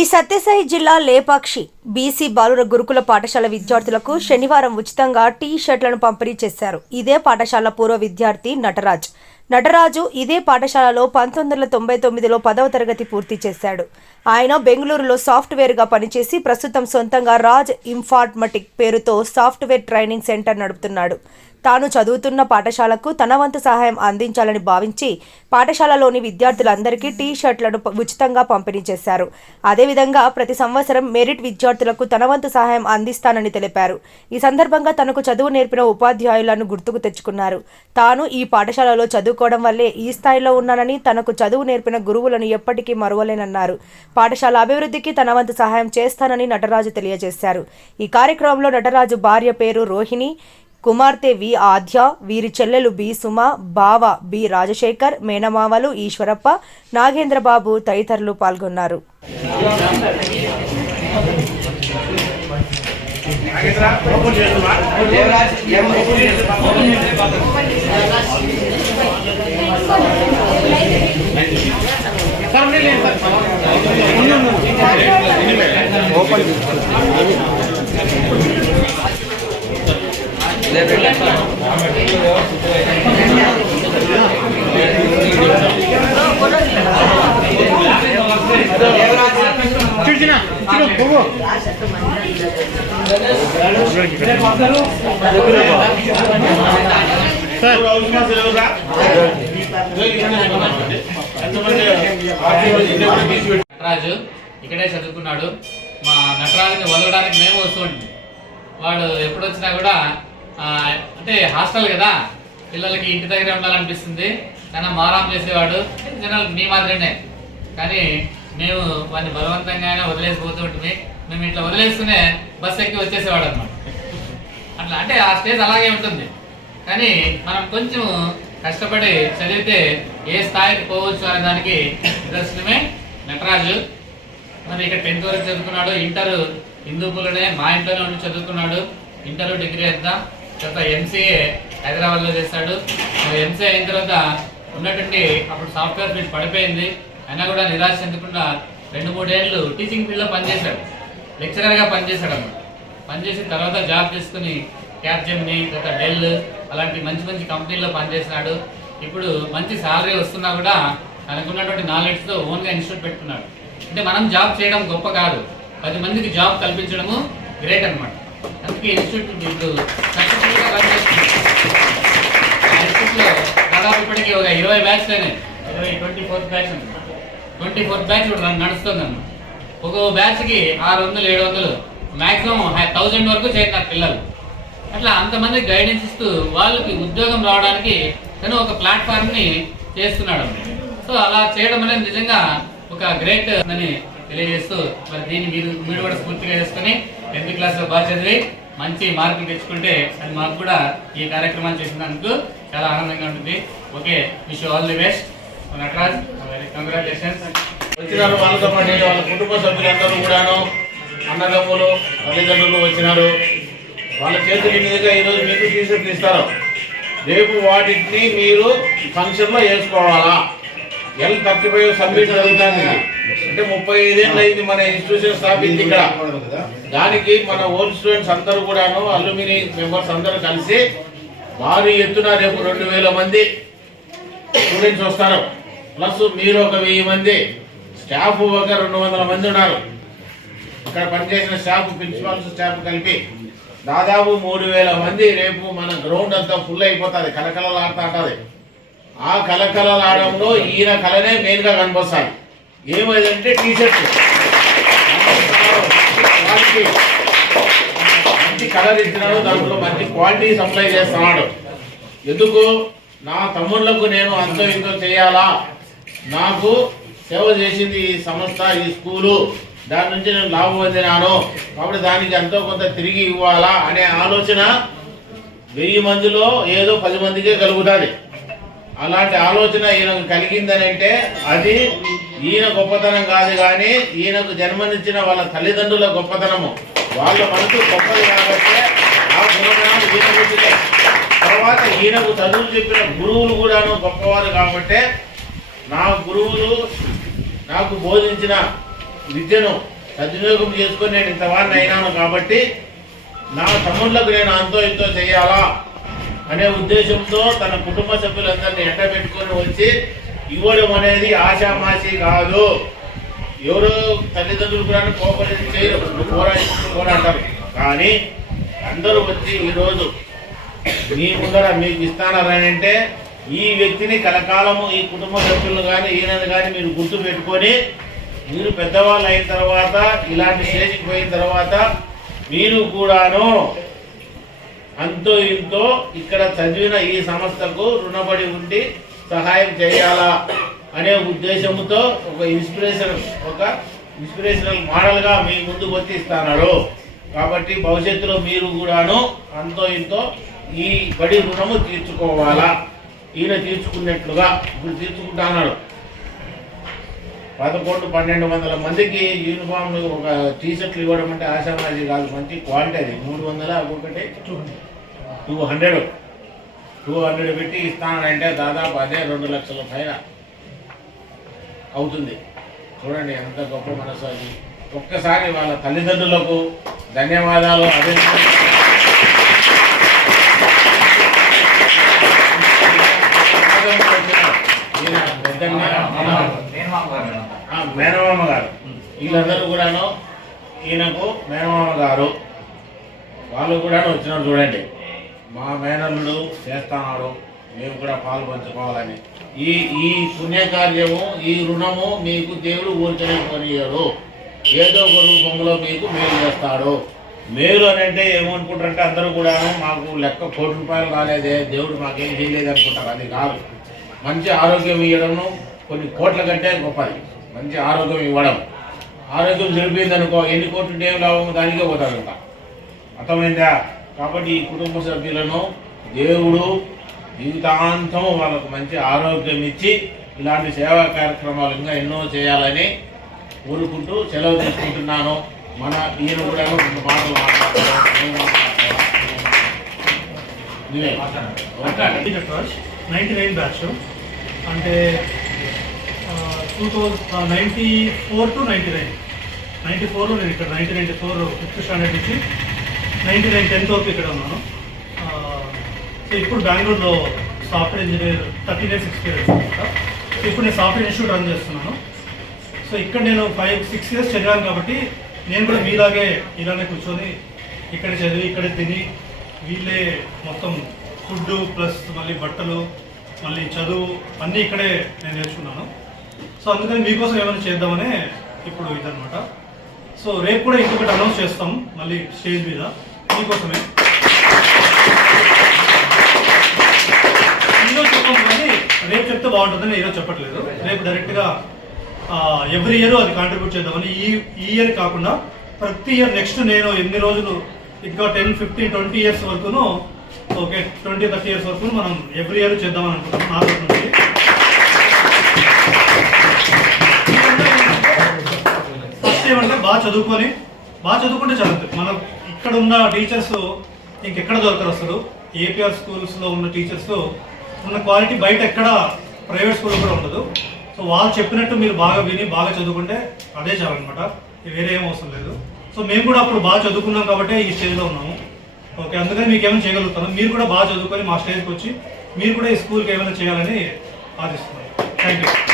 శ్రీ సత్యసాయి జిల్లా లేపాక్షి బీసీ బాలుర గురుకుల పాఠశాల విద్యార్థులకు శనివారం ఉచితంగా టీ షర్ట్లను పంపిణీ చేశారు. ఇదే పాఠశాల పూర్వ విద్యార్థి నటరాజ్. నటరాజు ఇదే పాఠశాలలో పంతొమ్మిది వందల తొంభై తొమ్మిదిలో పదవ తరగతి పూర్తి చేశాడు. ఆయన బెంగళూరులో సాఫ్ట్వేర్గా పనిచేసి ప్రస్తుతం సొంతంగా రాజ్ ఇన్ఫార్మటిక్ పేరుతో సాఫ్ట్వేర్ ట్రైనింగ్ సెంటర్ నడుపుతున్నాడు. తాను చదువుతున్న పాఠశాలకు తన వంతు సహాయం అందించాలని భావించి పాఠశాలలోని విద్యార్థులందరికీ టీ షర్ట్లను ఉచితంగా పంపిణీ చేశారు. అదేవిధంగా ప్రతి సంవత్సరం మెరిట్ విద్యార్థులకు తన వంతు సహాయం అందిస్తానని తెలిపారు. ఈ సందర్భంగా తనకు చదువు నేర్పిన ఉపాధ్యాయులను గుర్తుకు తెచ్చుకున్నారు. తాను ఈ పాఠశాలలో చదువుకోవడం వల్లే ఈ స్థాయిలో ఉన్నానని తనకు చదువు నేర్పిన గురువులను ఎప్పటికీ మరువలేనన్నారు. పాఠశాల అభివృద్ధికి తన వంతు సహాయం చేస్తానని నటరాజు తెలియజేశారు. ఈ కార్యక్రమంలో నటరాజు భార్య పేరు రోహిణి కుమార్తె వి ఆద్య వీరి చెల్లెలు బి సుమ బావ బి రాజశేఖర్ మేనమామలు ఈశ్వరప్ప నాగేంద్రబాబు తదితరులు పాల్గొన్నారు. చూసిన సార్. నటరాజు ఇక్కడే చదువుకున్నాడు. మా నటరాజుని వదలడానికి మేము వస్తూ వాడు ఎప్పుడు వచ్చినా కూడా అంటే హాస్టల్ కదా పిల్లలకి ఇంటి దగ్గరే ఉండాలనిపిస్తుంది. చాలా మారాం చేసేవాడు. జనాలు మీ మాదిరినే. కానీ మేము వాడిని బలవంతంగానే వదిలేసిపోతూ ఉంటుంది మేము ఇట్లా వదిలేస్తూనే బస్ ఎక్కి వచ్చేసేవాడు అనమాట అట్లా అంటే ఆ స్టేజ్ అలాగే ఉంటుంది. కానీ మనం కొంచెం కష్టపడి చదివితే ఏ స్థాయికి పోవచ్చు అనే దానికి నిదర్శనమే నటరాజు. మరి ఇక్కడ టెన్త్ వరకు చదువుకున్నాడు. ఇంటర్ హిందూపులోనే మా ఇంట్లోనే ఉండి చదువుకున్నాడు. ఇంటర్ డిగ్రీ అంతా. తర్వాత ఎంసీఏ హైదరాబాద్లో చేస్తాడు ఎంసీఏ అయిన తర్వాత ఉన్నటువంటి అప్పుడు సాఫ్ట్వేర్ ఫీల్డ్ పడిపోయింది. అయినా కూడా నిరాశ చెందకుండా రెండు మూడేళ్ళు టీచింగ్ ఫీల్డ్లో పనిచేశాడు. లెక్చరర్గా పనిచేశాడు అన్నమాట. పనిచేసిన తర్వాత జాబ్ తీసుకుని క్యాబ్ గత తర్వాత డెల్ అలాంటి మంచి మంచి కంపెనీల్లో పనిచేసినాడు. ఇప్పుడు మంచి శాలరీ వస్తున్నా కూడా తనకున్నటువంటి నాలెడ్జ్తో ఓన్గా ఇన్స్టిట్యూట్ పెట్టుకున్నాడు. అంటే మనం జాబ్ చేయడం గొప్ప కాదు. పది మందికి జాబ్ కల్పించడము గ్రేట్ అన్నమాట. అందుకే ఇన్స్టిట్యూట్ ఇప్పుడు దాదాపు ఇప్పటికీ ఒక ఇరవై బ్యాచ్ అయినాయి ఇరవై twenty fourth batch twenty fourth batch ఇప్పుడు రన్ నడుస్తుంది అన్నమాట ఒక్కో బ్యాచ్కి ఆరు వందలు ఏడు వందలు మాక్సిమం థౌజండ్ వరకు చేరినారు పిల్లలు అట్లా అంతమంది గైడెన్స్ ఇస్తూ వాళ్ళకి ఉద్యోగం రావడానికి తను ఒక ప్లాట్ఫామ్ని చేస్తున్నాడు సో అలా చేయడం అనేది నిజంగా ఒక గ్రేట్ అని తెలియజేస్తూ మరి దీన్ని మీరు మీరు కూడా స్ఫూర్తిగా చేసుకుని టెన్త్ క్లాస్లో బాగా చదివి మంచి మార్కులు తెచ్చుకుంటే అది మాకు కూడా ఈ కార్యక్రమాన్ని చేసినందుకు చాలా ఆనందంగా ఉంటుంది. Okay wish all the best. Nataraj congratulations వచ్చినారు వాళ్ళతో పాటు వాళ్ళ కుటుంబ సభ్యులందరూ కూడాను అన్నదమ్ములు తల్లిదండ్రులు వచ్చినారు. వాళ్ళ చేతుల మీదుగా ఈరోజు మీకు టీషర్ట్లు ఇస్తారు రేపు వాటిని మీరు ఫంక్షన్లో వేసుకోవాలా? ఎల్ థర్టీ ఫైవ్ సబ్మిట్ జరుగుతుంది అంటే ముప్పై ఐదేళ్ళు అయింది మన ఇన్స్టిట్యూషన్ స్థాపించి ఇక్కడ. దానికి మన ఓల్డ్ స్టూడెంట్స్ అందరూ కూడాను అల్యూమిని మెంబర్స్ అందరూ కలిసి భారీ ఎత్తున రేపు రెండు వేల మంది స్టూడెంట్స్ వస్తారు. ప్లస్ మీరు ఒక వెయ్యి మంది. స్టాఫ్ ఒక రెండు వందల మంది ఉన్నారు. ఇక్కడ పనిచేసిన స్టాఫ్ ప్రిన్సిపాల్స్ స్టాఫ్ కలిపి దాదాపు మూడు వేల మంది రేపు మన గ్రౌండ్ అంతా ఫుల్ అయిపోతుంది. కలకలలాడుతూ ఉంటుంది. ఆ కలకలలాడంలో ఈయన కలనే మెయిన్గా కనిపిస్తాయి ఏమైందంటే టీ షర్ట్ మంచి కలర్ ఇచ్చినాడు దాంట్లో మంచి క్వాలిటీ సప్లై చేస్తున్నాడు. ఎందుకు? నా తమ్ముళ్ళకు నేను అంతో ఇంతో చేయాలా? నాకు సేవ చేసింది ఈ సంస్థ ఈ స్కూలు. దాని నుంచి నేను లాభం పొందినాను. కాబట్టి దానికి ఎంతో కొంత తిరిగి ఇవ్వాలా అనే ఆలోచన వెయ్యి మందిలో ఏదో పది మందికే కలుగుతుంది. అలాంటి ఆలోచన ఈయనకు కలిగిందని అంటే అది ఈయన గొప్పతనం కాదు కానీ ఈయనకు జన్మనిచ్చిన వాళ్ళ తల్లిదండ్రుల గొప్పతనము. వాళ్ళ మనసు గొప్పది కాబట్టి ఆ గుణగణం ఈయనకు తర్వాత ఈయనకు చదువు చెప్పిన గురువులు కూడాను గొప్పవారు కాబట్టి నా గురువులు నాకు బోధించిన విద్యను సద్వినియోగం చేసుకొని నేను ఇంతవాడిని అయినాను కాబట్టి నా తమ్ముళ్ళకు నేను అంతో ఇంతో చేయాలా? అనే ఉద్దేశంతో తన కుటుంబ సభ్యులందరినీ ఎండ పెట్టుకొని వచ్చి ఇవ్వడం అనేది ఆషామాషి కాదు. ఎవరు తల్లిదండ్రులు కూడా కోపరేట్ చేయరు. పోరాడి పోరాడతారు కానీ అందరూ వచ్చి ఈరోజు మీ ముందర మీకు ఇస్తానని అంటే ఈ వ్యక్తిని కలకాలము ఈ కుటుంబ సభ్యులు కానీ ఈయనని కానీ మీరు గుర్తు పెట్టుకొని మీరు పెద్దవాళ్ళు అయిన తర్వాత ఇలాంటి స్టేజ్కి పోయిన తర్వాత మీరు కూడాను అంతో ఇంతో ఇక్కడ చదివిన ఈ సంస్థకు రుణపడి ఉండి సహాయం చేయాలా అనే ఉద్దేశంతో ఒక ఇన్స్పిరేషన్ ఒక ఇన్స్పిరేషనల్ మోడల్గా మీ ముందు వచ్చిస్తున్నారు కాబట్టి భవిష్యత్తులో మీరు కూడాను అంతో ఇంతో ఈ బడి రుణము తీర్చుకోవాలా. ఈయన తీర్చుకున్నట్లుగా ఇప్పుడు తీర్చుకుంటున్నాడు పదకొండు పన్నెండు వందల మందికి యూనిఫామ్లు ఒక టీషర్ట్లు ఇవ్వడం అంటే ఆశామాజీ కాదు మంచి క్వాలిటీ అది. మూడు వందల ఒక్కొక్కటి టూ హండ్రెడ్. టూ హండ్రెడ్ పెట్టి ఇస్తానంటే దాదాపు అదే రెండు లక్షల పైన అవుతుంది. చూడండి ఎంత గొప్ప మనసు అది. ఒక్కసారి వాళ్ళ తల్లిదండ్రులకు ధన్యవాదాలు అదే మేనమామ గారు వీళ్ళందరూ కూడాను ఈయనకు మేనమామ గారు వాళ్ళు కూడా వచ్చినారు చూడండి. మా మేనల్లుడు చేస్తున్నాడు మేము కూడా పాలు పంచుకోవాలని ఈ ఈ పుణ్యకార్యము ఈ రుణము మీకు దేవుడు ఊరికనే కొనియడు ఏదో ఒక రూపంలో మీకు మేలు చేస్తాడు. మేలు అని అంటే ఏమనుకుంటారంటే అందరూ కూడా మాకు లెక్క కోటి రూపాయలు రాలేదే దేవుడు మాకేం చేయలేదు అనుకుంటారు అది కాదు. మంచి ఆరోగ్యం ఇవ్వడము కొన్ని కోట్ల కంటే గొప్పది. మంచి ఆరోగ్యం ఇవ్వడం. ఆరోగ్యం చెడిపోయింది అనుకో ఎన్ని కోట్లు ఏం లాభం? దానికే పోతారు ఇంకా. అర్థమైందా? కాబట్టి ఈ కుటుంబ సభ్యులను దేవుడు జీవితాంతం వాళ్ళకు మంచి ఆరోగ్యం ఇచ్చి ఇలాంటి సేవా కార్యక్రమాలు ఇంకా ఎన్నో చేయాలని కోరుకుంటూ సెలవు తీసుకుంటున్నాను మన ఈయన కూడా రెండు మాటలు మాట్లాడతారు నేను మాట్లాడతావా? నువ్వే. నటరాజ్ నైంటీ నైన్ బ్యాచ్ అంటే two thousand ninety four to ninety nine ninety ఫోర్లో నేను ఇక్కడ ninety ninety four fifth standard నుంచి నైంటీ నైన్ టెన్త్ వరకు ఇక్కడ ఉన్నాను. సో ఇప్పుడు బెంగళూరులో software engineer thirty days experience అనమాట. సో ఇప్పుడు నేను సాఫ్ట్వేర్ ఇన్స్టిట్యూట్ రన్ చేస్తున్నాను. సో ఇక్కడ నేను ఫైవ్ సిక్స్ ఇయర్స్ చదివాను కాబట్టి నేను కూడా మీలాగే ఇలానే కూర్చొని ఇక్కడ చదివి ఇక్కడ తిని వీళ్ళే మొత్తం ఫుడ్ ప్లస్ మళ్ళీ బట్టలు మళ్ళీ చదువు అన్నీ ఇక్కడే నేను నేర్చుకున్నాను. సో అందుకని మీకోసం ఏమైనా చేద్దామనే ఇప్పుడు ఇదనమాట సో రేపు కూడా ఇంకొకటి అనౌన్స్ చేస్తాం మళ్ళీ స్టేజ్ మీద. మీకోసమే. ఈరోజు చెప్పాం కానీ రేపు చెప్తే బాగుంటుందని ఈరోజు చెప్పట్లేదు. రేపు డైరెక్ట్గా ఎవ్రీ ఇయర్ అది కాంట్రిబ్యూట్ చేద్దామని ఈ ఈ ఇయర్ కాకుండా ప్రతి ఇయర్ నెక్స్ట్ నేను ఎన్ని రోజులు ఇంకా టెన్ ఫిఫ్టీన్ ట్వంటీ ఇయర్స్ వరకును ఓకే ట్వంటీ థర్టీ ఇయర్స్ వరకు మనం ఎవ్రీ ఇయర్ చేద్దామని అనుకుంటున్నాం నా తరఫు నుంచి. ఫస్ట్ ఏమంటే బాగా చదువుకొని బాగా చదువుకుంటే చదువుతుంది మనం ఇక్కడ ఉన్న టీచర్స్ ఇంకెక్కడ దొరకరు అసలు? ఏపీఆర్ స్కూల్స్లో ఉన్న టీచర్స్ ఉన్న క్వాలిటీ బయట ఎక్కడ ప్రైవేట్ స్కూల్ కూడా ఉండదు. సో వాళ్ళు చెప్పినట్టు మీరు బాగా విని బాగా చదువుకుంటే అదే చాలన్నమాట. వేరే ఏం అవసరం లేదు. సో మేము కూడా అప్పుడు బాగా చదువుకున్నాం కాబట్టి ఈ స్టేజ్లో ఉన్నాము. ఓకే అందుకని మీకు ఏమైనా చేయగలుగుతాను మీరు కూడా బాగా చదువుకొని మా స్టేజ్కి వచ్చి మీరు కూడా ఈ స్కూల్కి ఏమైనా చేయాలని ఆశిస్తున్నాను థ్యాంక్ యూ